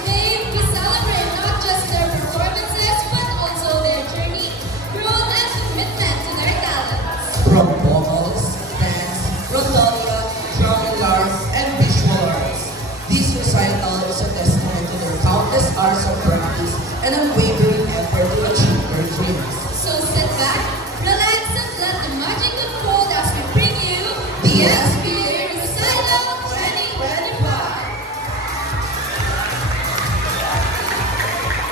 Today, we celebrate not just their performances, but also their journey, growth, and commitment to their talents. From vocals, dance, rotatoria, drawing arts, and visual arts. This recital is a testament to their countless hours of practice and unwavering effort to achieve their dreams. So sit back, relax, and let the magic unfold as we bring you the SBA Recital 2025.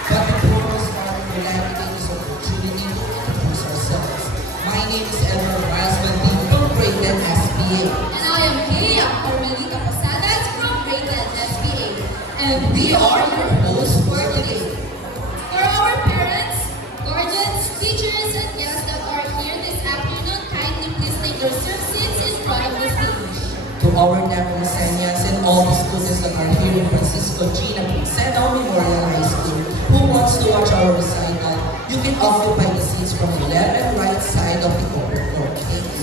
But before we start, we'd like to take this opportunity to introduce ourselves. My name is Edward Miles Bandino from Grayden SPA. And I am Kaya Carmelita Posadas from Grayden SBA. And we are your hosts for today. For our parents, guardians, teachers, and guests that are here this afternoon, kindly please take your seats in front of the stage. To our Nepomucenians and all the students that are here in Francisco Gina Quincenao Memorial High School who wants to watch our recital, you can occupy the seats from the left and right side of the open floor. Thank you.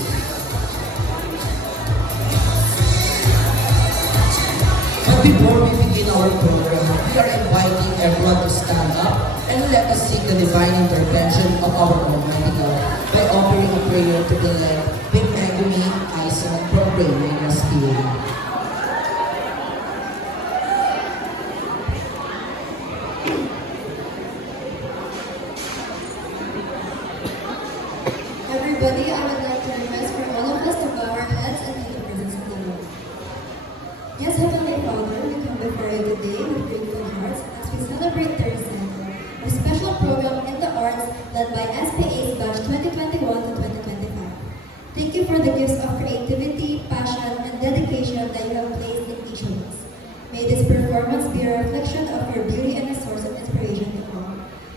But before we begin our program, we are inviting everyone to stand up and let us seek the divine intervention of our Almighty God by offering a prayer to the led by Megumi Aison from Grayden SPA. Everybody, I would like to request for all of us to bow our heads and take the presence of the Lord. Yes, Heavenly Father, we come before you today with grateful hearts as we celebrate the recital, a special program in the arts led by SPA's batch 2021 to 2025. Thank you for the gifts of creativity, passion, and dedication that you have placed in each of us. May this performance be a reflection of your beauty and a source of inspiration to all.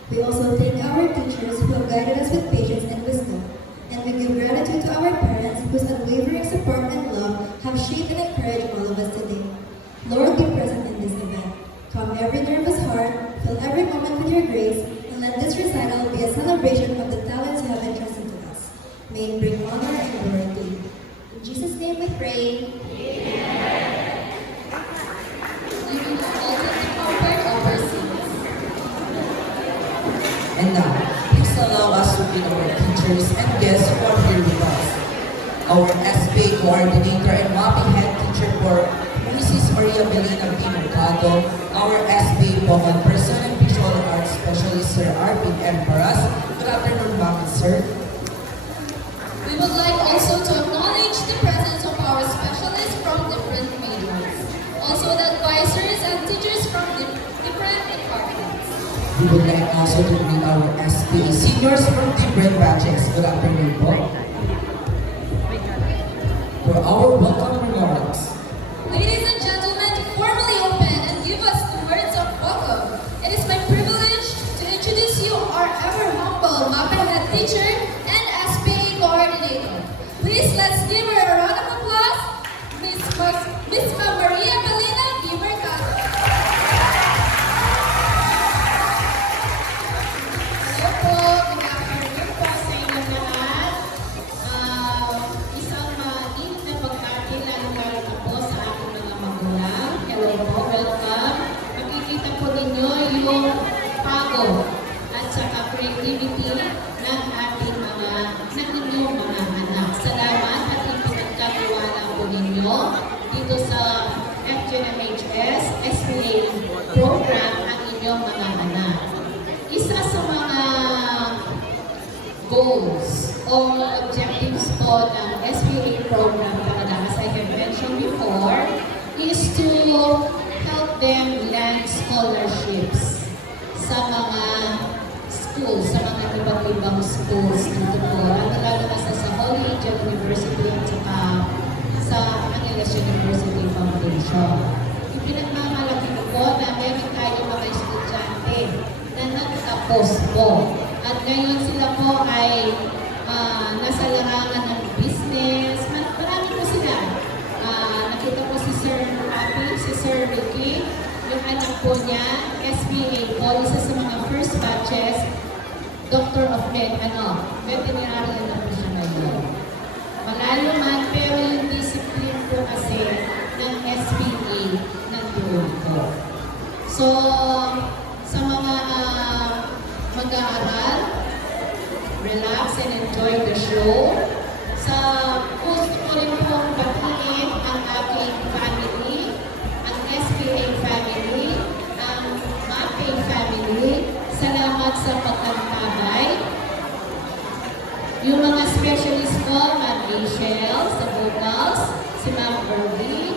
We also thank our teachers who have guided us with patience and wisdom. And we give gratitude to our parents whose unwavering support and love have shaped and encouraged all of us today. Lord, be present in this event. Calm every nervous heart, fill every moment with your grace, and let this recital be a celebration of the talents you have entrusted to us. May it bring honor and glory to you. In Jesus' name we pray. Amen. You can all take the comfort of our seats. And now, please allow us to meet our teachers and guests who are here with us. Our SPA coordinator and mapping head teacher for Mrs. Maria Belina P. Mercado, our SPA vocal person and visual arts specialist, Sir Arvin M. Paras. Good afternoon, ma'am and sir. We would like also to acknowledge the presence of our specialists from different majors, also the advisors and teachers from different departments. We would like also to meet our SPA seniors from different batches. Good afternoon po. For our welcome remarks. Ladies and gentlemen, formally open and give us the words of welcome. It is my privilege to introduce you our ever humble MAPE head teacher and SPA coordinator. Please let's give her a round of applause, Miss Maria Belina P. Mercado. Hello po, good afternoon po sa inyong lahat. Isang mainit na pagkain, lalo-lalo na po sa ating mga magulang. Hello po, welcome. Makikita po ninyo yung pagod at saka creativity ng ating inyong mga anak. Salamat at ipinagkatiwala po ninyo dito sa FGNMHS SPA program ang inyong mga anak. Isa sa mga goals o objectives po ng SPA program talaga, as I have mentioned before, is to help them land scholarships sa mga schools, sa mga iba't ibang schools dito po. Lalo na sa Holy Angel University at saka sa Angeles University Foundation. Ipinagmamalaki ko po na meron tayong mga estudyante na nagtapos po. At ngayon sila po ay nasa larangan ng business. Marami po sila. Nakita po si Sir Happy, si Sir Ricky, yung anak po niya, SPA po, isa sa mga first batches, Doctor of Veterinary na po siya ngayon. Malayo man, pero yung discipline po kasi ng SPA nandun po. So, sa mga mag-aaral, relax and enjoy the show. Sa gusto ko rin pong batiin ang aking family, ang SPA family, ang MAPE family. Salamat sa pagkantabay. Yung mga specialist ko, Ma'am Rachel, sa vocals, si Ma'am Irby.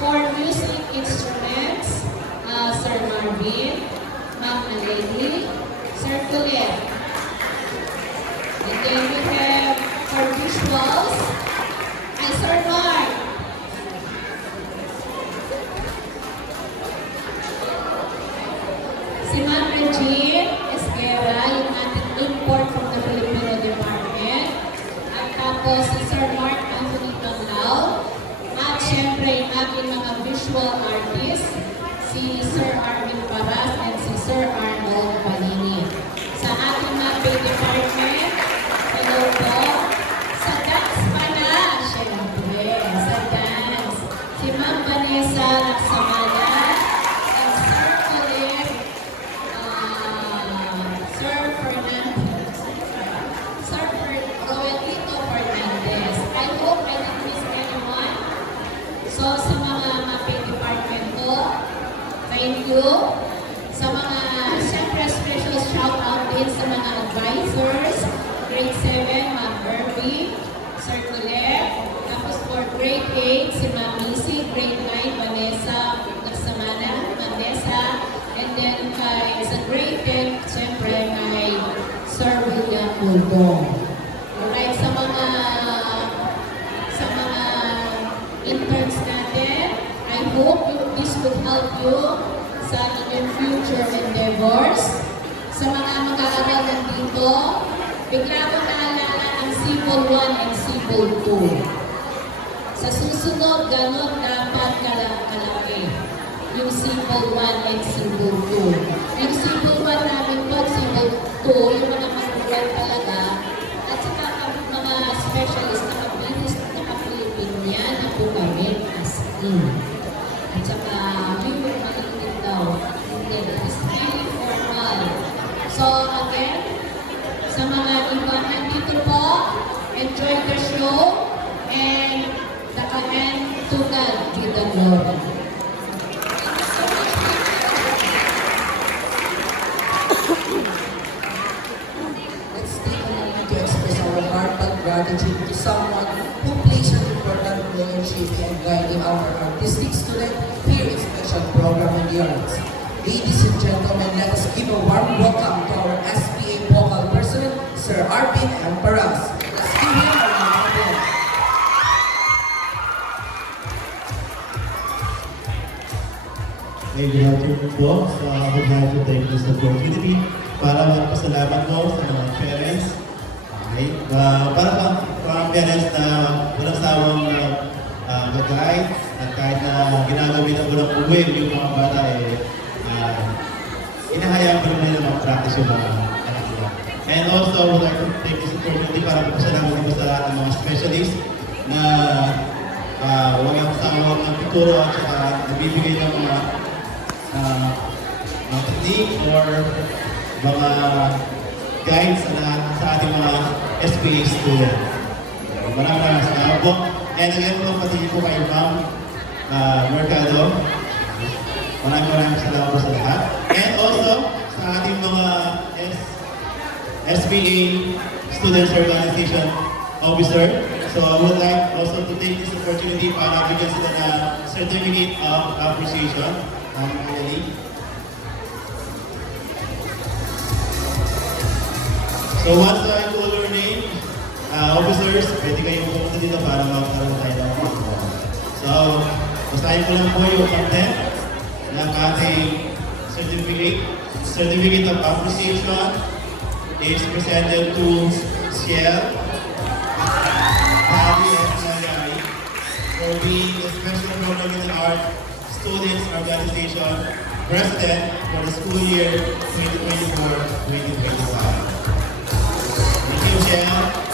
For music instruments, Sir Marvin, Ma'am Aleli, Sir Colette. And then we have for visuals, Sir Mark. Si Ma'am Regine Esquera, yung ating import from the Filipino department. At tapos si Sir Mark Anthony Canglao. At syempre yung ating mga visual artists, si Sir Arvin Paras and si Sir Arnold Palini. Sa ating MAPE department, hello po. Sa dance pala, syempre, sa dance. Si Ma'am Vanessa Laksamana, and Sir Colette, Sir Fernandez, Sir Roelito Fernandez. I hope I didn't miss anyone. So, sa mga MAPE department ko, thank you. Sa mga, siyempre, special shout out din sa mga advisors, grade 7, Ma'am Irby, Sir Colette, tapos for grade 8, si Ma'am Missy, grade 9, Vanessa Laksamana, Vanessa, and then sa grade 10, siyempre, kay Sir William Mulbong. Alright, sa mga interns natin, I hope this would help you sa inyong future endeavors. Sa mga mag-aaral nandito, bigla ko naalala ang Civil 1 and Civil 2. Sa susunod, ganun dapat kalaki yung Civil 1 and Civil 2. Yung Civil 1 namin po, Civil 2, yung mga manual talaga, at saka mga specialist na kabilis na kapilipinyan na po kami as in. At saka, we will malitin daw. Hindi, it's really formal. So, again, sa mga iba nandito po, enjoy the show, and the end to God be the glory. Let's take a moment to express our heartfelt gratitude to someone who plays an important role in shaping and guiding our artistic student here in special program in the arts. Ladies and gentlemen, let us give a warm welcome to our SPA vocal person, Sir Arvin M. Paras. Let's give him a round of applause. May good afternoon po. So, I would like to take this opportunity para magpasalamat po sa mga parents. Okay? Para mga parents na walang sawang mag-guide at kahit na ginagawin na walang uwi yung mga bata inahayaan ko naman nila mag-practice yung mga anak nila. And also, I would like to take this opportunity para magpasalamat po sa lahat ng mga specialists na walang sawang magtuturo at saka nabibigay ng mga technique or mga guides sa ating mga SPA student. Maraming salamat po. And again po, pati po kay Ma'am Mercado. Maraming salamat po sa lahat. And also, sa ating mga SPA Students Organization Officer. So I would like also to take this opportunity para bigyan sila na Certificate of Appreciation. So once I call your name, officers, pwede kayong pumunta dito para magkaroon tayo ng mga. So, basahin ko lang po yung content ng ating Certificate of Appreciation is presented to Ciel, Bobby, and Nayay for being the Special Program in Art Students Organization President for the school year 2024-2025. Thank you, Ciel.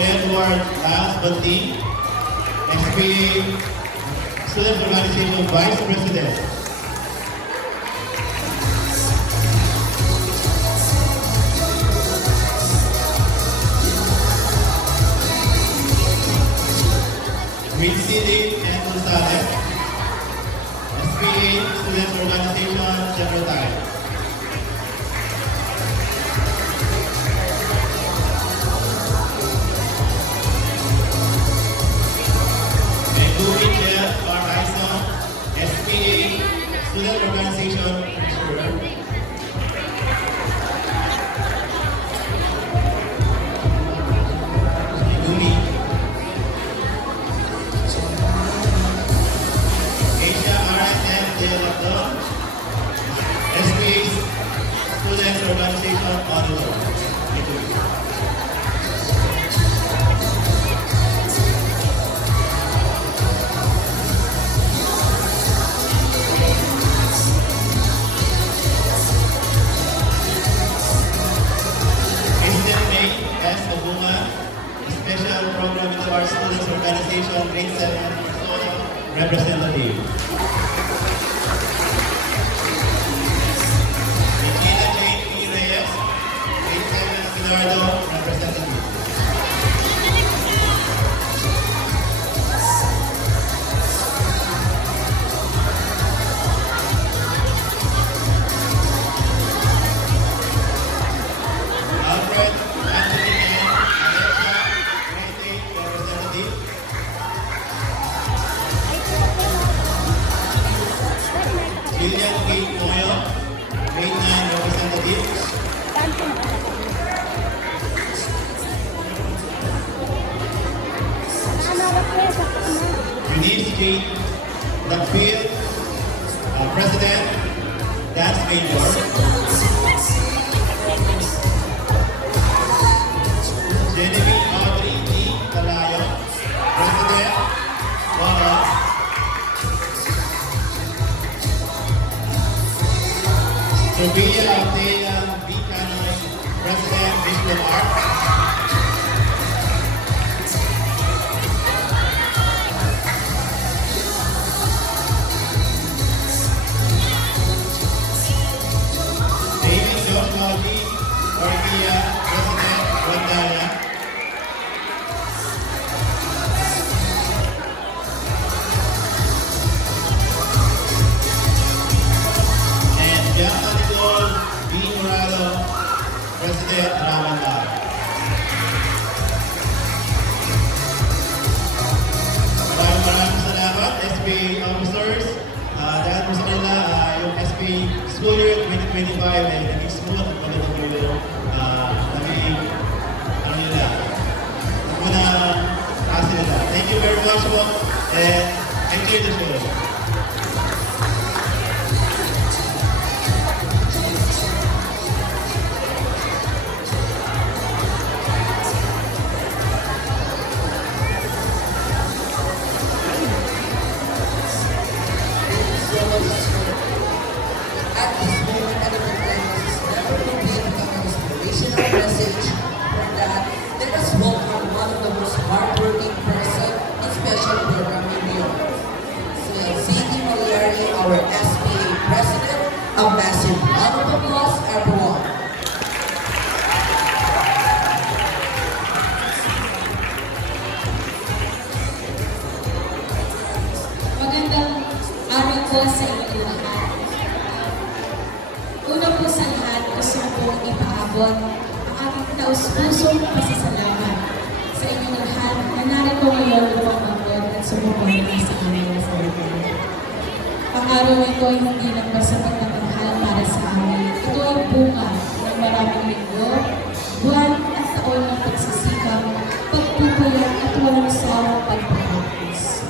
Edward Las Banting, SPA Student Organization Vice President. Quincy Lee and Gonzalez, SPA Student Organization Secretary. Megumi Chair R. Ison, SPA Student Organization Treasurer. Megumi. Asia RSM Director, SPA Student Organization Auditor. President May S. Obunga, Special Program with our Students Organization, Grade 7, Minnesota, Representative. Regina Jane P. Reyes, Grade 7, Pilardo, Representative. Alfred Anthony N. Alexa, Grade 8, Representative. William K. Moyo, Grade 9, Representative. Eunice J. Duckfield, President, Dance Major. Genevieve Audrey D. Calayo, President, Waras. Sophia Althea B. Canoy, President, Visual Art. David Joshua B. Orvia, President, Rondalla. And Bianca Nicole B. Morado, President, Ramanda. Maraming salamat, SPA officers. Dahil po sa kanila, yung SPA School Year 2025 ay naging smooth at magandang po yung naging, ano nila, muna kasi nila. Thank you very much po, and enjoy the show. At this moment, Editor Dennis is never complete with an inspirational message. For that, let us welcome one of the most hardworking person in special program in New York. Ziggy Maliari, our SPA President. A massive round of applause, everyone. Magandang araw po sa inyo lahat. Una po sa lahat, gusto ko pong ipaabot ang aking taus-pusong pasasalamat sa inyo lahat na narito ngayon upang mag-abot at sumuporta sa aming salita. Ang araw ito ay hindi lang basta pagtatanghal para sa amin. Ito ay bunga ng maraming linggo, buwan at taon ng pagsisikap, pagpupuyat at walang sawang pagpapagpis.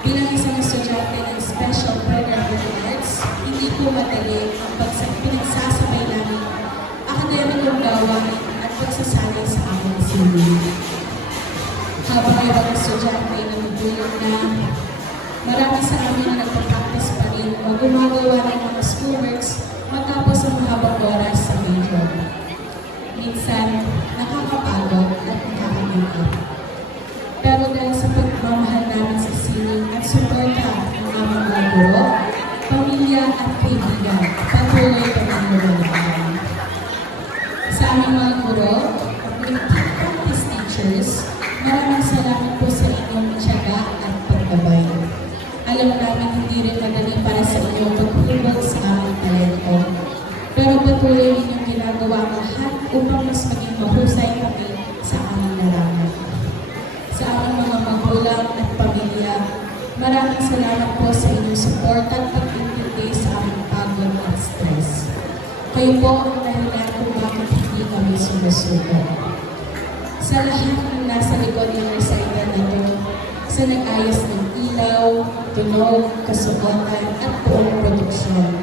Bilang isang estudyante ng Special Program with Arts, hindi po madali ang pinagsasabay namin akademikong gawain at pagsasanay sa aming simili. Habang ibang estudyante ay namutulog na, marami sa amin na nagpa-practice pa rin o gumagawa ng mga schoolworks matapos ang mahabang oras sa major. Minsan, nakakapagod at nakakagod. aming mga guro, yung practice teachers, maraming salamat po sa inyong tiyaga at paggabay. Alam namin hindi rin madali para sa inyo paghubog sa aming talento. Pero patuloy ninyong ginagawa ang lahat upang mas maging mahusay kami sa aming larangan. Sa aming mga magulang at pamilya, maraming salamat po sa inyong support at pag-intindi sa aming pagod at stress. Kayo po ang dahilan kung bakit hindi kami sumusuko. Sa lahat ng nasa likod ng recital na ito, sa nag-ayos ng ilaw, tunog, kasuotan at buong produksyon,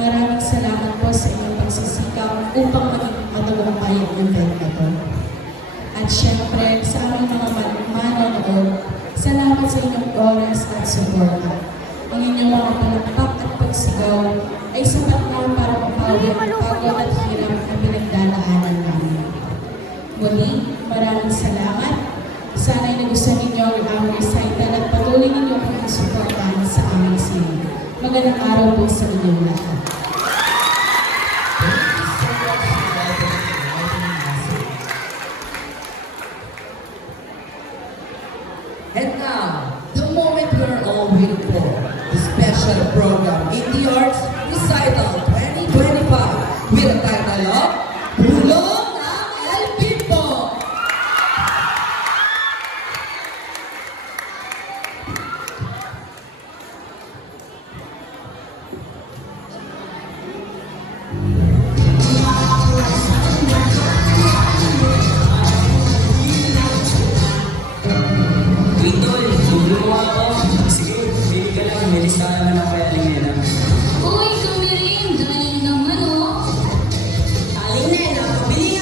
maraming salamat po sa inyong pagsisikap upang maging matagumpay ang event na ito. At syempre, sa aming mga manonood, salamat sa inyong oras at suporta. Ang inyong mga palakpak at pagsigaw ay sapat na para mapawi ang pagod at hirap na pinagdadaanan namin. Muli, maraming salamat. Sana'y nagustuhan ninyo ang aming recital at patuloy ninyo kami suportahan sa aming singing. Magandang araw po sa inyong lahat. And now, the moment we are all waiting for, the special program in the Arts Recital 2025 with the title of Bulong ng El Pimpo. Tol, bubulong ako. Sige, bili ka lang. May listahan naman ako kaya Alingena. Uy, kami rin. Galing naman, oh. Alingena, bili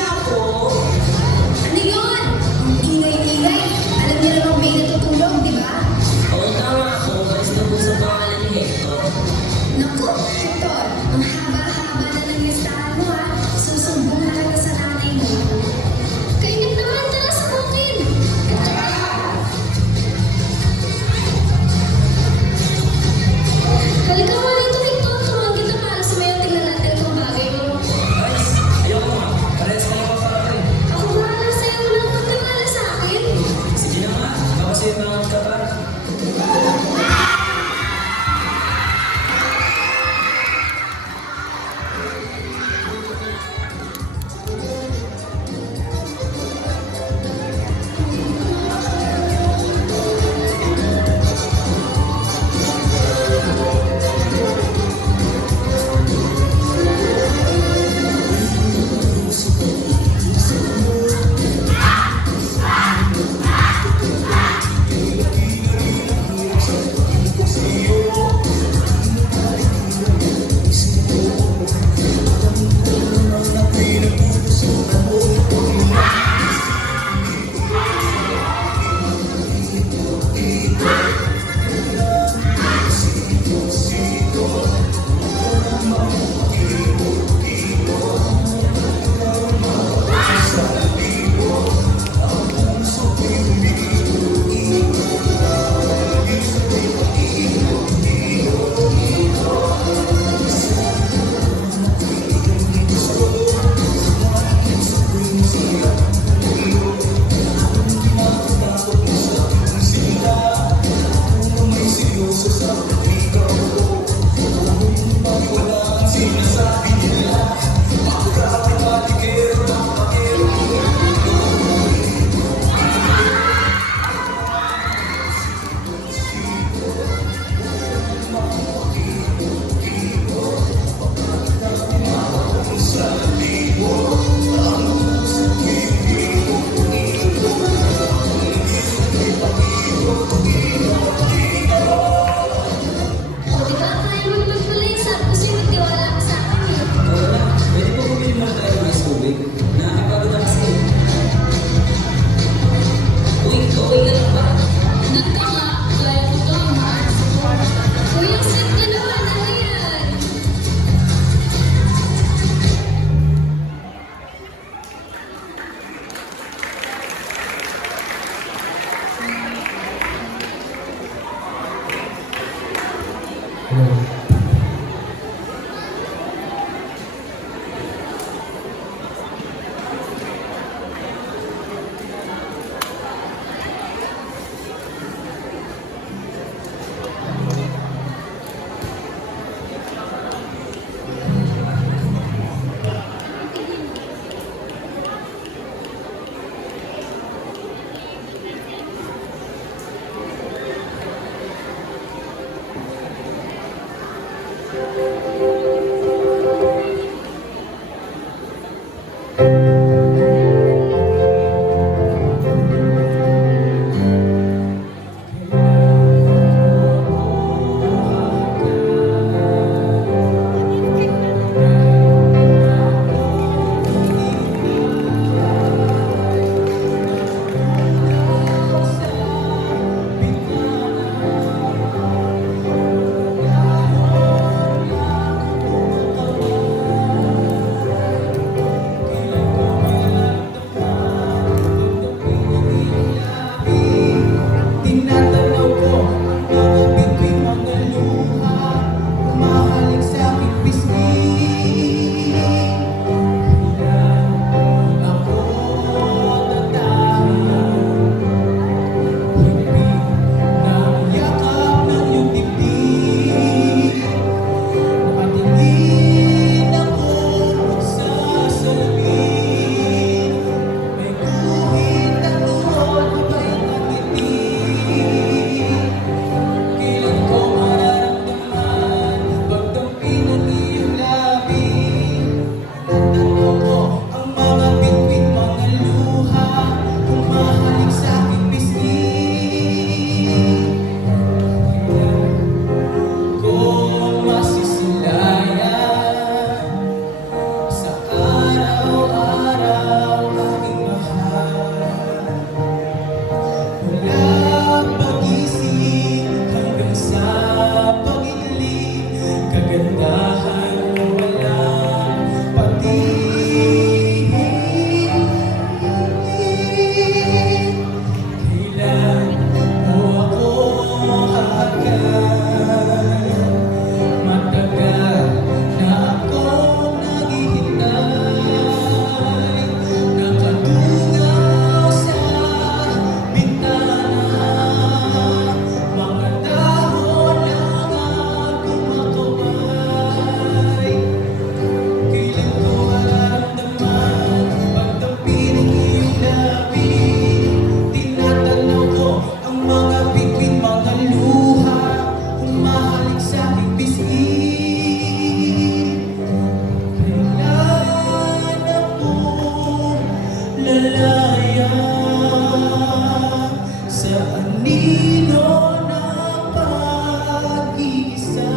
talino ng pag-iisa.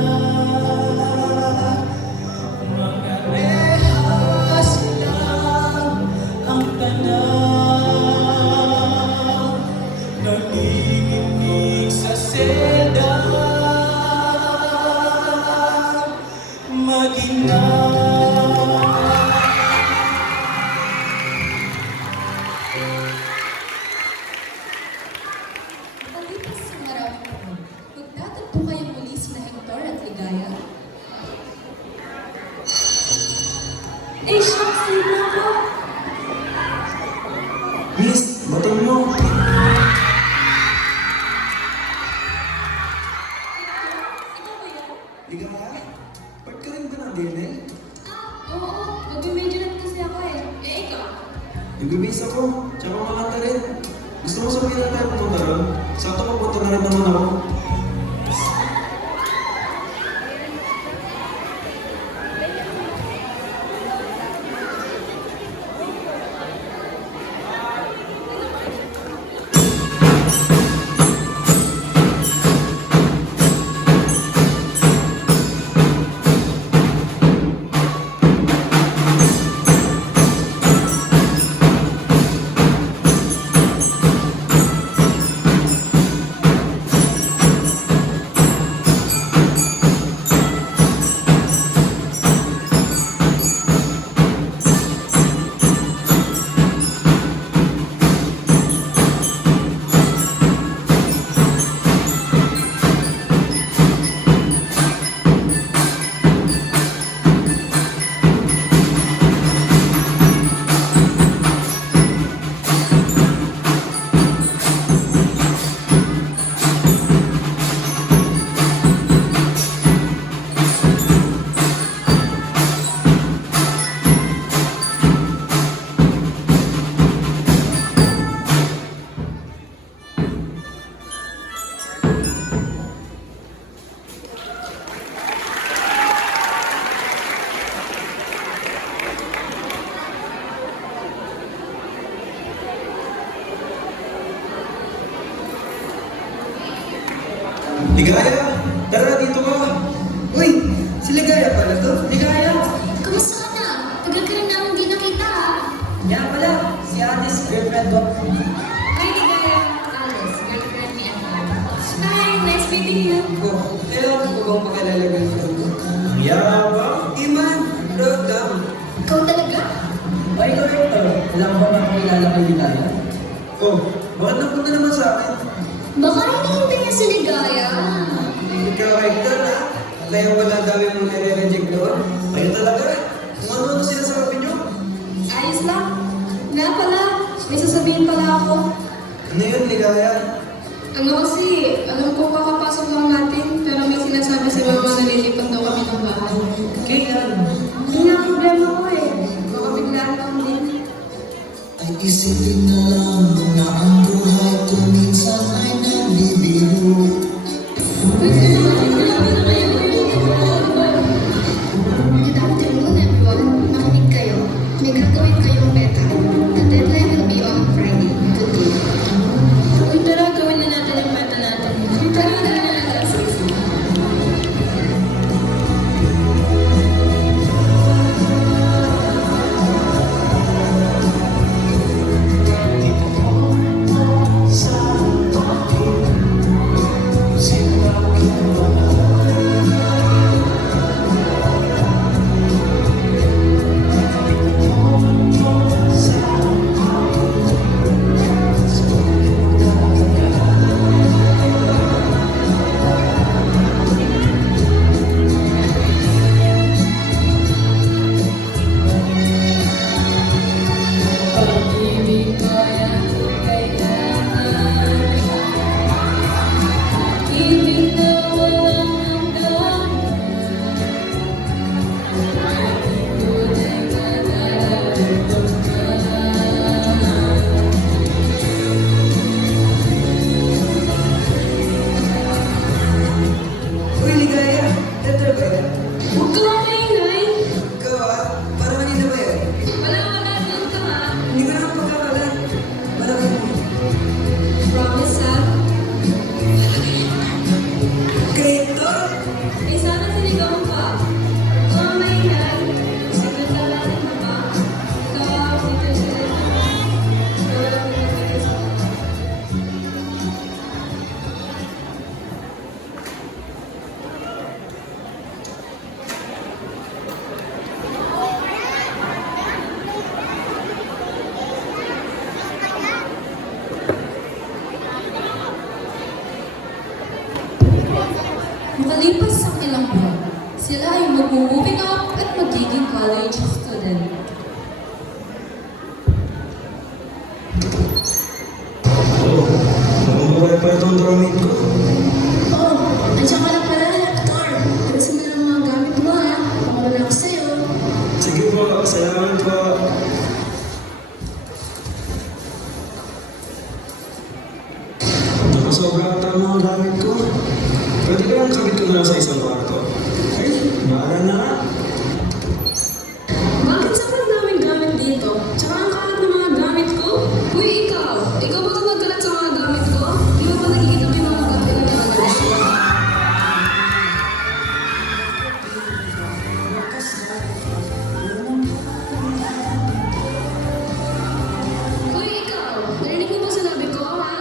Mga rehas lang ang tanaw, nanginginig sa selda, maginaw. Pagkalipas sa maraming taon, magtatagpo kayo muli sina Hector at Ligaya. Eh, shucks, hindi na ako. Miss, baton mo. Ikaw ba yun? Ligaya, part ka rin ba ng DNA? Oo, mag-major na kasi ako eh. Eh, ikaw? Nag-base ako, tsaka makanta rin. Gusto mo sabihin na tayo pumunta ron? Sakto mapunta na rin naman ako. Ligaya, tara dito ka. Uy, si Ligaya pala to. Ligaya! Kamusta ka na? Tagal ka rin namin di nakita ah. Yan pala, si Anis, girlfriend ko. Hi, Ligaya. Alice, girlfriend ni Ethel. Hi, nice meeting you. Kailangan ko bang pakilala girlfriend ko? Yabang. Iman, proud lang. Ikaw talaga? Ay, Hector, alam mo ba makilala kay Ligaya? Oh, bakit napunta naman sa akin? Baka hindi niya si Ligaya. Ikaw, Hector, ha? Kaya wala dami mong nire-reject doon? Kayo talaga eh. Kung ano sinasabi nyo? Ayos lang. Nga pala, may sasabihin pala ako. Ano yun, Ligaya? Ano kasi, alam ko kakapasok lang natin, pero may sinasabi si Mama na lilipat daw kami ng bahay. Kailan? Hindi na problema ko eh. Baka biglaan lang din. Ay isipin na lang na ang buhay ko minsan ay nagbibiro. Good afternoon, everyone. Makinig kayo. May gagawin kayong beta. The deadline will be on Friday. Good day. Uy, tara, gawin na natin yung bata natin. Tara, tara na natin. ang damit ko. Oh, nandiyan ka lang pala, Hector. Kasi mo lang mga gamit mo, ha? Pamawala ako sa'yo. Sige po, salamat po. Nakasobra ata ang mga gamit ko. Pwede ba yung kabit ko na lang sa isang kwarto? Ay, bahala na nga. Bakit sa ang daming gamit dito? Tsaka ang kalat ng mga gamit ko? Uy, ikaw! Ikaw ba nagkalat sa mga gamit ko? Di ba ba nakikita mo yung mga gamit na nakalat ko? Uy, ikaw! Narinig mo ba sinabi ko, ha?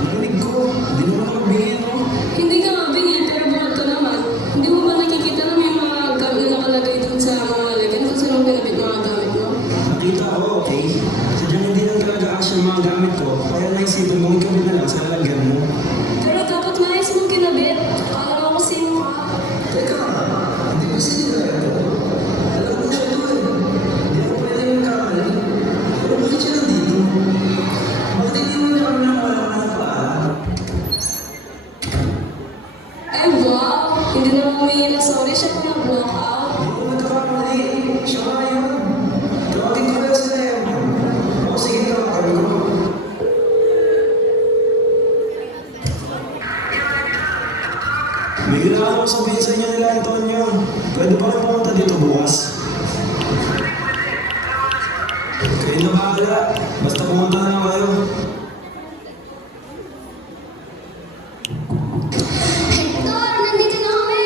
Narinig ko, hindi naman ako bingin, no? Hindi ka mabingin, pero buhat ka naman. Hindi mo ba nakikita na may mga gamit na nakalagay dun sa mga lagyan kung saan ang pinabit mga gamit mo? Nakita ko, okay? Sadyang hindi lang talaga action mga gamit ko, kaya naisipan mong ikabit na lang sa lalagyan mo. Pero dapat maayos mong kinabit. Akala ko sino ka. Teka, hindi ko sila ito. Alam mo siya ito eh. Hindi ako pwede yung kamali. Pero bakit siya nandito? Bakit hindi mo niya kami nang wala ka nagpaalam? Ay, wow! Hindi na humingi na sorry siya kung nag-block out. Hindi ko nagkakamali. Siya nga yun. Tawagin ko lang sila yun. O sige ka, kami ko. May kailangan ko sabihin sa inyo nila, Antonio. Pwede pa rin pumunta dito bukas. Kayo na bahala. Basta pumunta na lang kayo. Hector! Nandito na kami!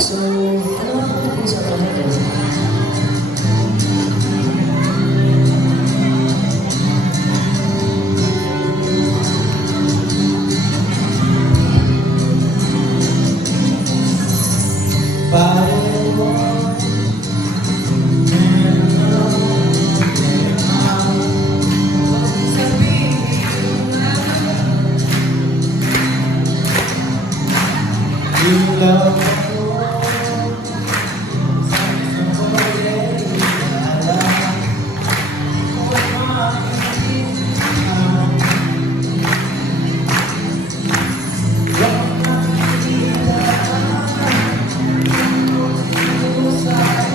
So, ano ang pag-uusapan natin?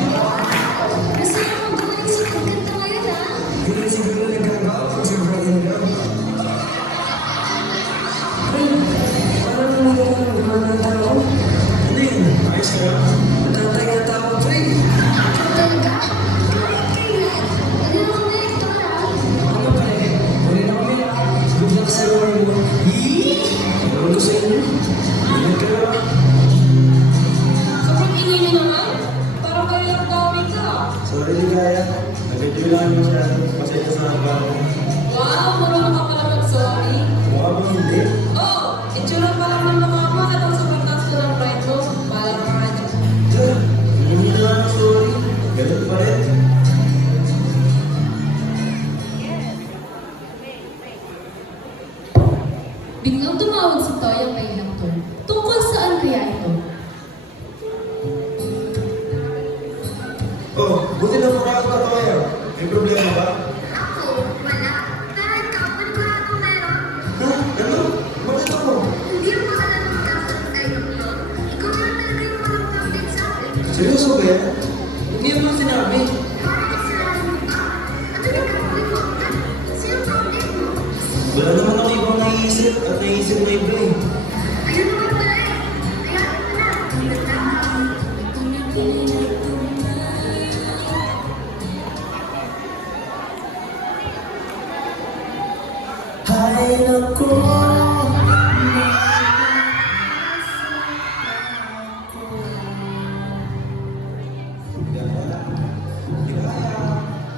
Gusto niyo mag-gumaling sa pagkanta ngayon, ha? Hindi na siguro nagkagawa kung sobrang inyo. Parang mga tao. Ano yun? Ayos ka lang. Natatay nga tao, pre. Talaga? Kailan? Ano naman na Hector, ha? Ano pa eh? Huli na kami. Good luck sa lawar mo. Ewan ko sa inyo. Ingat ka lang. Sobrang ingay niyo naman. Parang kayo lang gawin ka. Sorry, Ligaya. Nag-enjoy lang yung masyado. Pasensya sa trabaho. Wow, marunong ka pala mag-sorry. Mukha bang hindi? Oh, itsura pa lang ng mga mo at ang sobrang taas ko ng pride mo. Balang ka nga dyan. Diyan. Hindi na lang sorry. Ganun pa rin. Biglang tumawag si Toya kay Hector. Tungkol saan kaya ito? Oh, buti na mukha ka, Toya. May problema ba? Ako, wala. Pero ikaw, panigurado meron. Ha? Ano? Bakit ako? Hindi mo alam ang kaso ng tayo mo. Ikaw lang talaga yung walang kapit sa akin. Seryoso ba yan? Hindi mo sinabi. Bakit sinabi mo ka? At ano ka mo? Sino kapit mo? Wala naman ako ibang naiisip at naiisip na iba eh. Ayun naman pala eh. Hayaan mo na. Hay naku,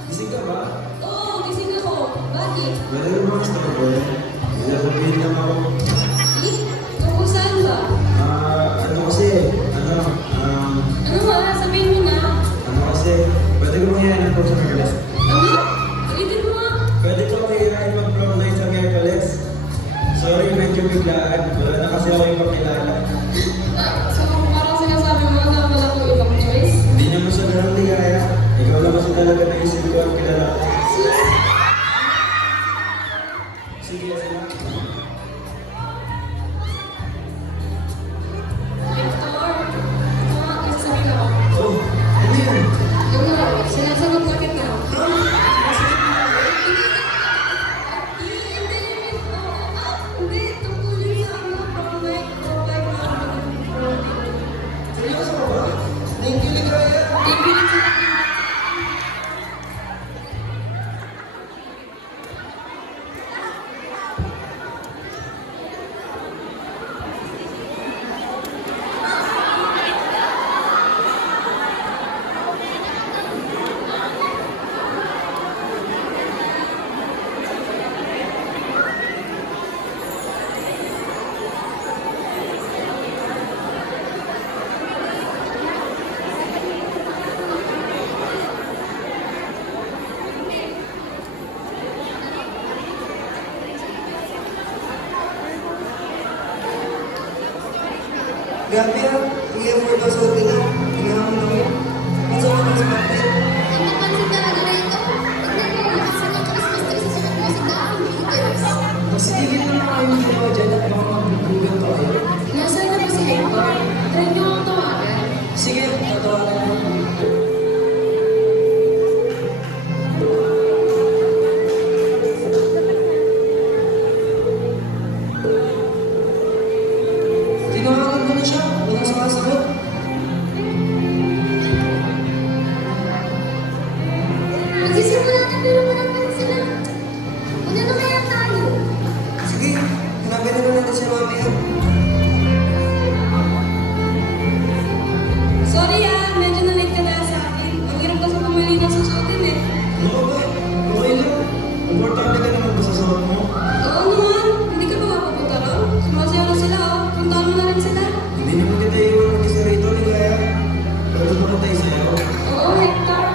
Gising ka ba? Oo, gising ako. Bakit? Wala naman gusto ko ba? Wala sabihin lang ako. Eh, tungkol saan ba? Ano kasi, Ano ba? Sabihin mo na. ano kasi, pwede ko mangyayari po sa Merkules. Ano? Ulitin mo nga. Pwede ko mangyayari mag-prom night sa Merkules. Sorry, medyo biglaan. Wala na kasi ako ibang kilala. So, parang sinasabi mo na wala ko ibang choice. Hindi naman sa ganang ligaya. Ikaw lang kasi talaga naisip ko ang kilala ko. Sige, sige. Grabe ah, hindi ang word ang suot nila. Tingnan mo lang yun. Ang suot ng smartphone. Ang napansin talaga rito, tignan mo yung kasi ng Christmas tree sa sukat mo sa daang meters. Mas tigil na mga yung ginawa dyan at mga magbubugan pa kayo. Nasaan na ba si Hector? Try niyo akong tawagan. Sige, tatawagan mo. Tinawagan ko na siya. Walang sumasagot. Magsisimula na pero walang pa sila. Una na kaya tayo? Sige, hanapin na lang natin si Mami ah. Sorry ah, medyo na-late ka dahil sa akin. Ang hirap kasi pumili ng susuotin eh. Ano ba? Okay lang. Importante ka naman ba sa suot mo? Oo naman, hindi ka ba mapapunta ron? Sumasayaw na sila oh. Puntaan mo na rin sila. Hindi naman kita iwan mag-isa rito, Ligaya. Pero ba tayo sa'yo? Oo, Hector.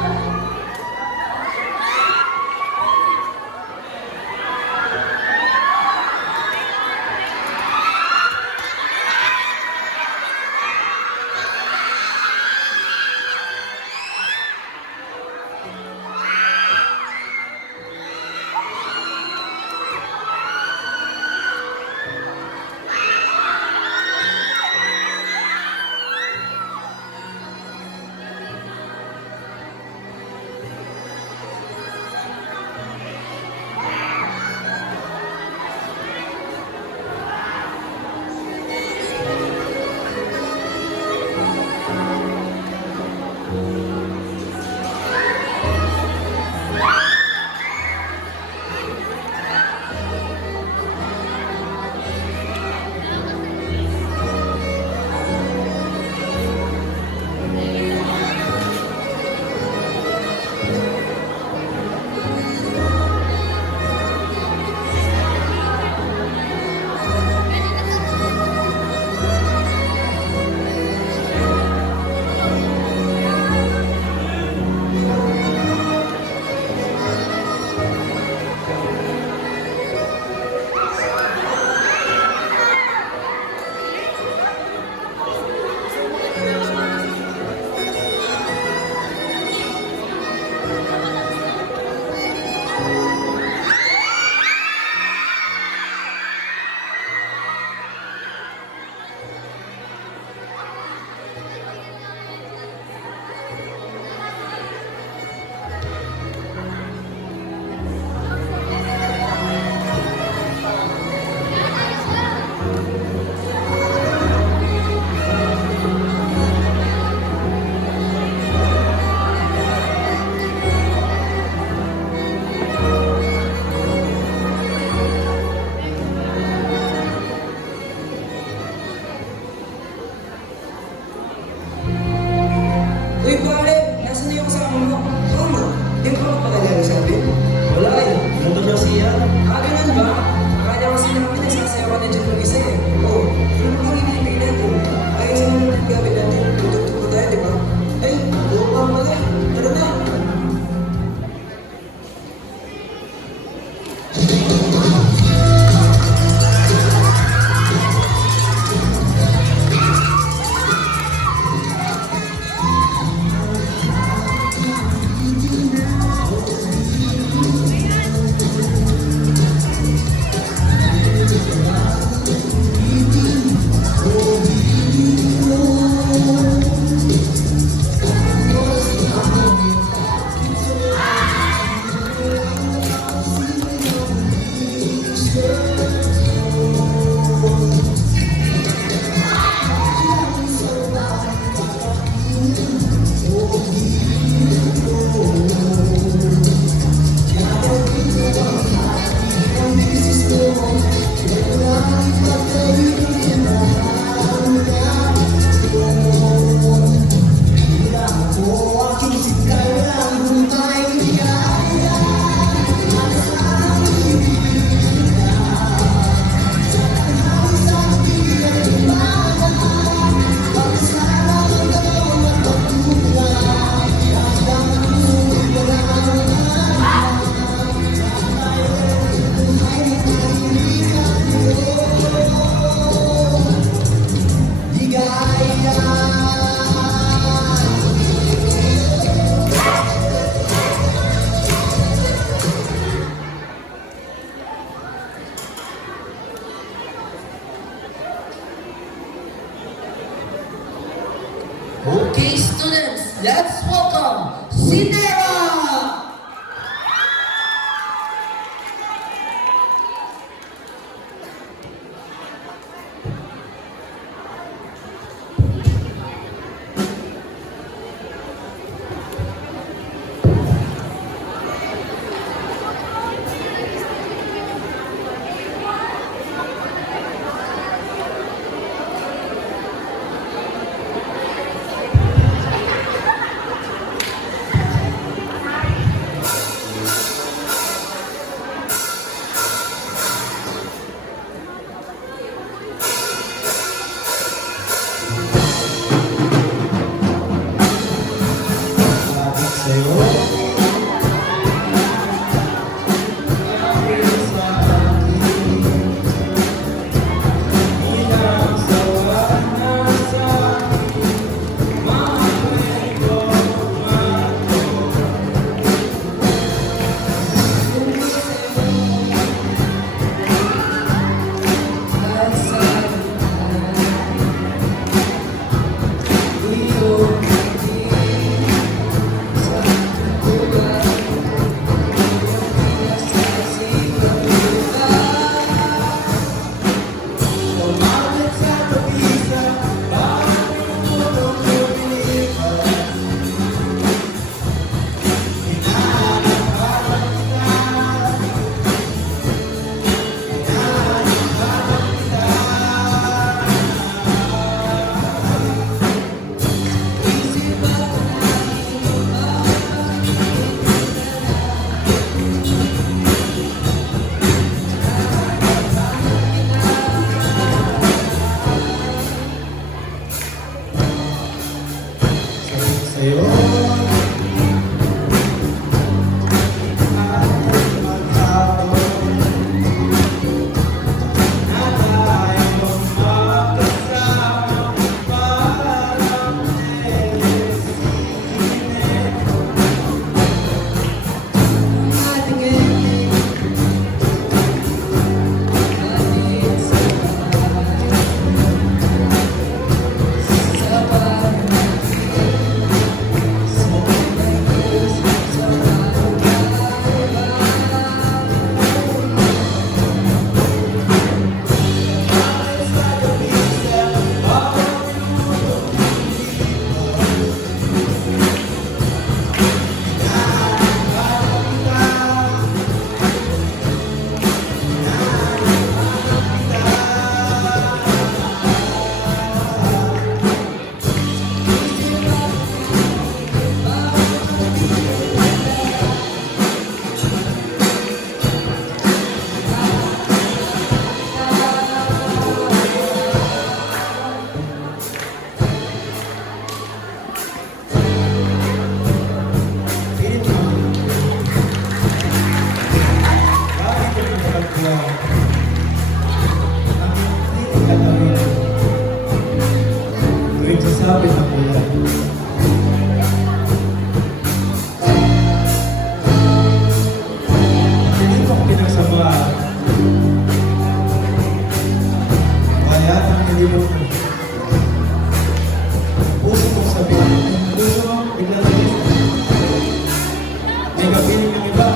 sabihin ng iba.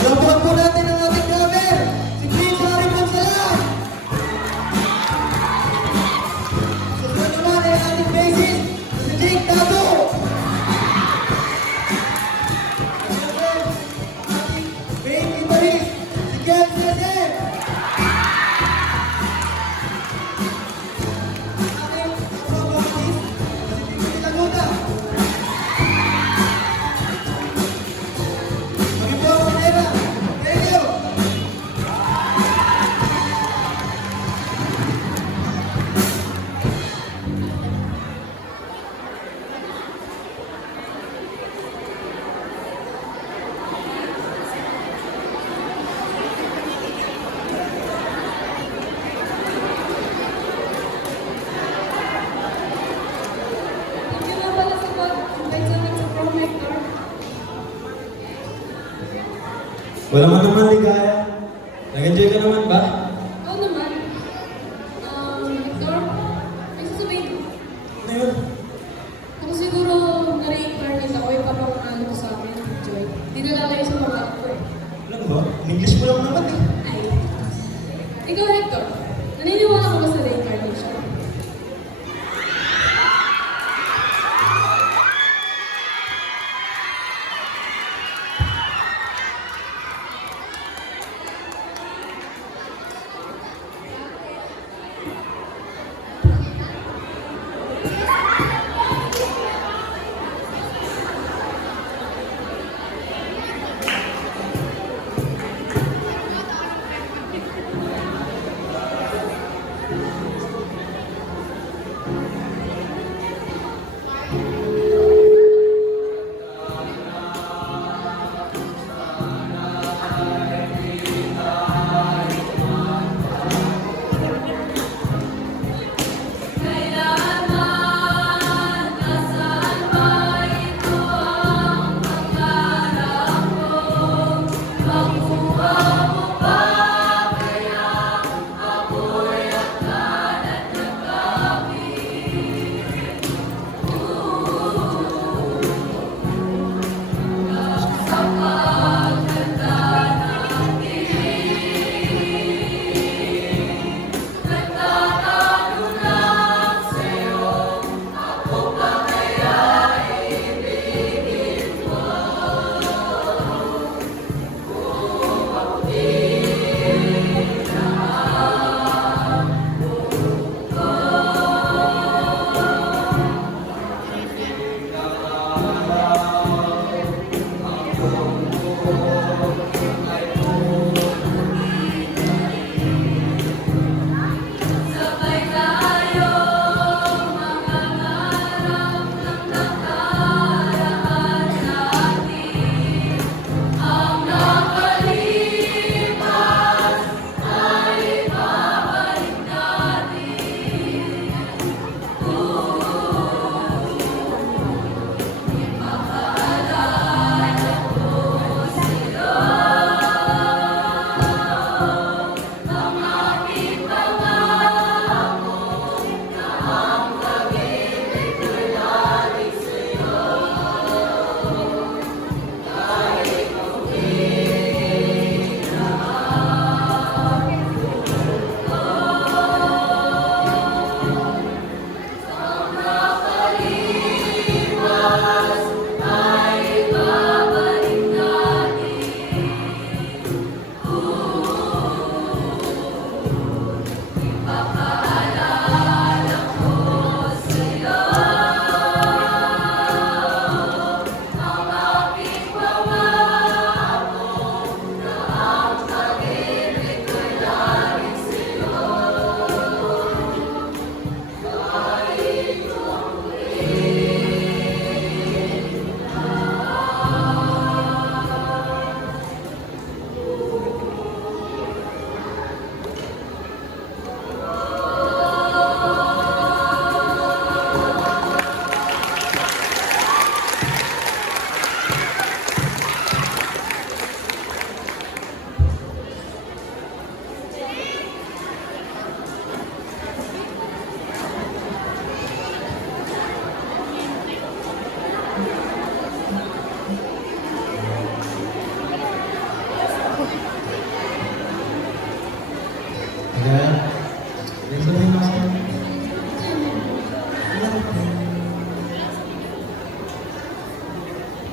Labuan po natin ang ating drummer, si Prince Harry Mansalan. Susunod naman ay ating bassist, si Jake Tato. At syempre, ang ating main guitarist, si Ken Cesar. Ang ating saxophonist, si Pico Laguta. Maging po ang kanila. Thank you! Thank you nga pala sa pag-invite sa akin sa prom, Hector. Wala man naman ligaya. Nag-enjoy ka naman ba? Oo naman. Hector, may sasabihin ko. Ano yun? Ako siguro na-reincarnate ako, ipapangalan ko sa akin, Joy. Di nalalayo sa mga ko eh. Alam mo, English mo lang naman eh. Ay. Ikaw, Hector, naniniwala ka ba sa reincarnation?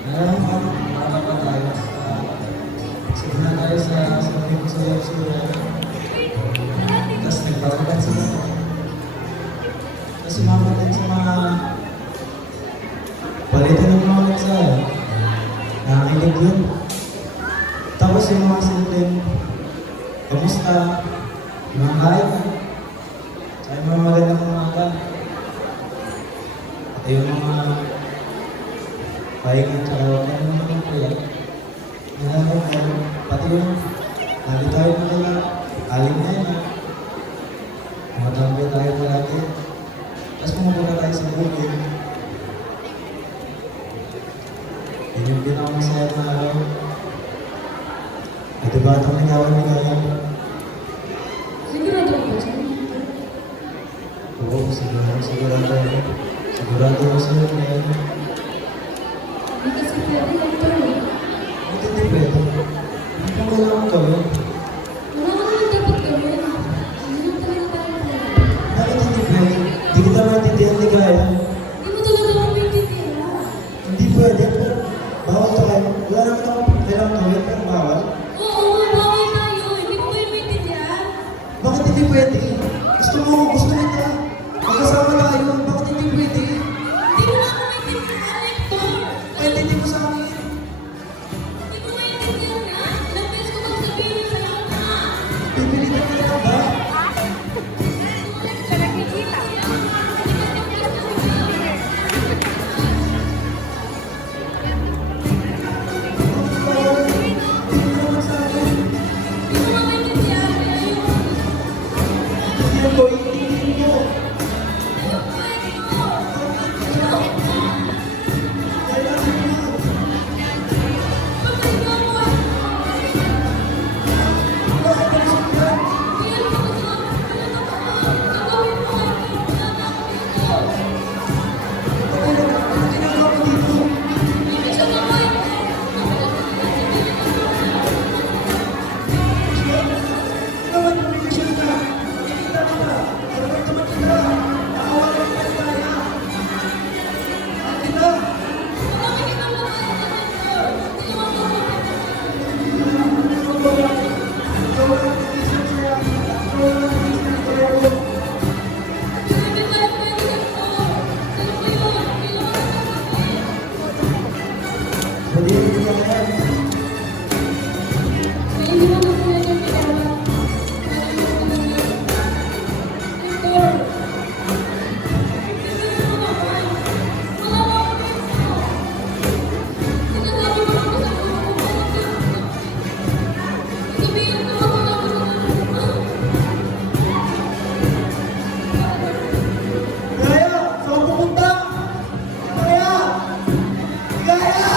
Alam mo, marami pa tayo. Sige na tayo sa sabi ko sa iyo sila. Tapos nagpapagkat sila. Tapos sumama din sa mga palitan ng mga mensahe. Nakakinig yun. Tapos yung mga simpleng kamusta? Yung mga kain? Ay mga magandang umaga. At yung mga pahinga at huwag na naman ng kuya. Pati yung lagi tayo na nila. Aling na yun. Matambay tayo palagi. Tapos pumunta tayo sa bukid. Yun yung pinakamasaya na araw. At iba itong nangyawin ni Kaya. Sigurado ka ba dyan? Oo, sigurado ako. Sigurado ako sa'yo na yan. Hindi kasi pwede lang to eh. Ba't hindi pwede? Ano pang kailangan gawin? Wala ka naman dapat gawin. Hindi lang talaga tayo pwede. Bakit hindi pwede? Hindi kita maintindihan ni Kaya. Hindi mo talaga ako maintindihan. Hindi pwede. Bawal tayo. Wala naman akong kailangan gawin, pero bawal. Oo, bawal tayo. Hindi mo ba yung maintindihan? Bakit hindi pwede? Gusto mo, gusto kita. Magkasama tayo. Bakit hindi pwede? Hindi mo na ako maintindihan, Hector. Paintindi mo sa akin. Hindi mo maintindihan na. Ilang beses ko bang sabihin sa'yo na? Pipilitan ka na ba? Hindi mo naman sa akin. Hindi mo na maintindihan. Kaya yun. Hindi ko iintindi mo. Kailangan mo. Bakit ang sakyan? Ano ginagawa mo dito? Naman pumibisyon ka. Ikita kita. Dapat naman kita. Nakawalan ka na kaya. Kita. Ikaw ang pumibisyon siya. Ikaw ang pumibisyon siya. Hindi rin ka kaya. Kaya! Saan pupunta? Kaya! Kaya!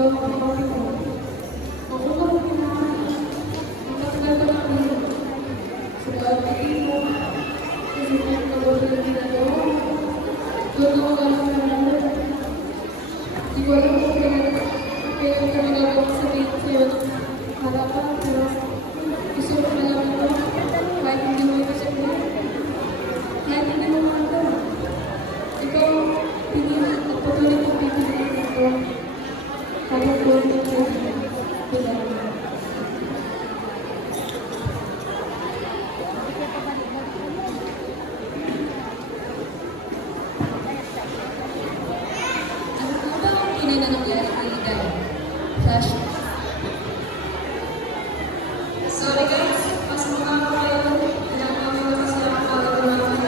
ikaw ang kapatid ko. Ako lang ang pinakain. Ang katagal ko lang din. Sa kapatid mo, kasi kung kabagal na ginagawa mo, doon ako galang na naman. Di ko alam kung kailan ka magagawa sabihin sa'yo ng harapan, pero gusto ko malaman mo, kahit hindi mo ito sabihin, kahit hindi mo makagawa. Ikaw ang pinili at patuloy kong pipiliin ito habang buwan mo ko pinagawa. Ano po ba ang tunay na nangyari kay Ligaya? Flash. Sorry guys, mas mukha ko kayo. Kailangan ko kasi ang pagod namin.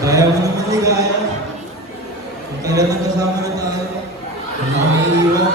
Gaya mo naman ligaya. Kung kailan nagkasama na tayo, kung nakaiiwan.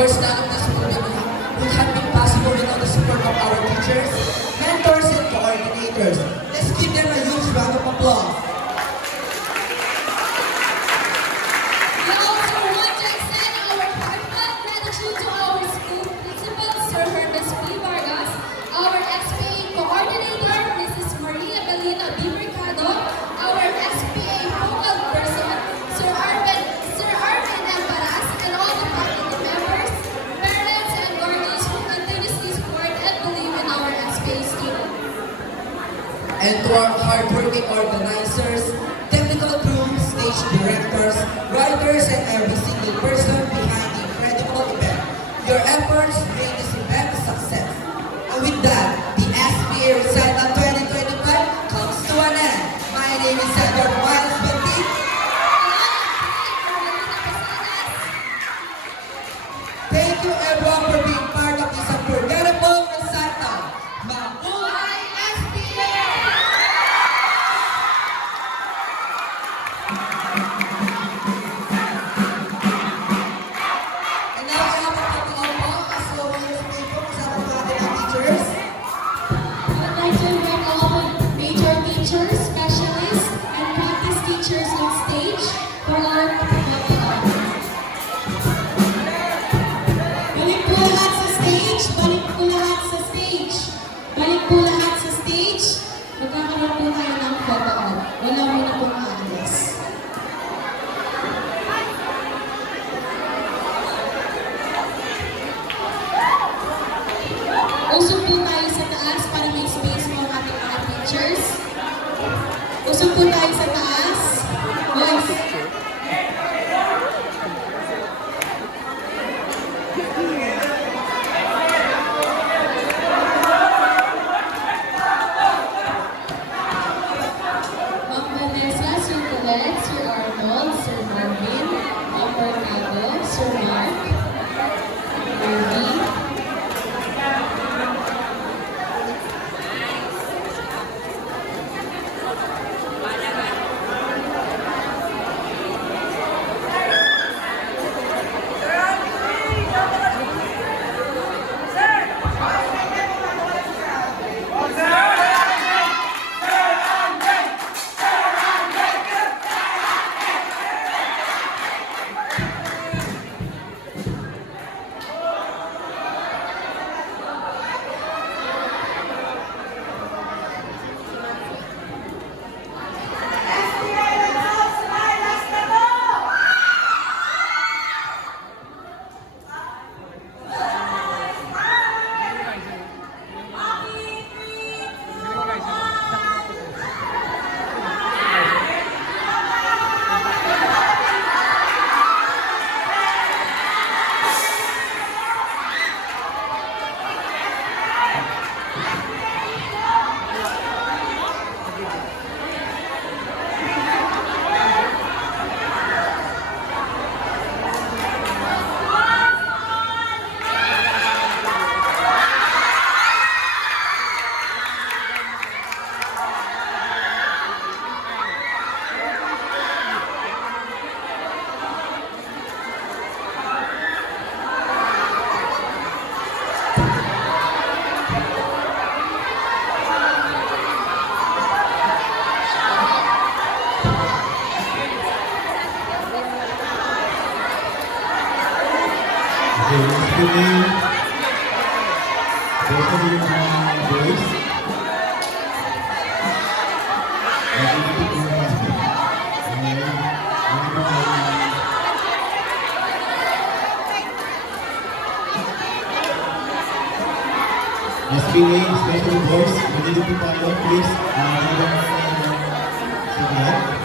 course, none of this would have been possible without the support of our teachers, mentors, and coordinators. Let's give them a huge round of applause. We also want to extend our heartfelt gratitude to our school principal, Sir Hermes P. Vargas, our SPA coordinator, Mrs. Maria Belina B. Mercado, our SPA focal person, Sir Arvin M. Paras, and all the faculty members, parents, and guardians who continuously support and believe in our SPA students. And to our hardworking organizers, technical crew, stage directors, writers, and every single person behind the incredible event. Your efforts made this event a success. And with that, the SPA Recital 2025 comes to an end. My name is Edward Miles Petit. Thank you everyone for being part of this unforgettable recital. Mabuhay SPA! And now I have a photo po as always people kasama po natin ang teachers. I'd like to invite all the major teachers, specialists, and practice teachers on stage for our Balik po lahat sa stage! Balik po lahat sa stage! Balik po lahat sa stage! Magkakaroon po tayo ng photo op. Wala mo na pong aalis. Usog po tayo sa taas para may space mo ang ating mga pictures. Usog po tayo sa taas. Boys. Ma'am Vanessa, Sir Colette, Sir Arnold, Sir Marvin, Ma'am Mercado, Sir Mark, Ruby, Okay, once again, both of you are boys. SPA, especially boys, magiging po tayo, please. Sige.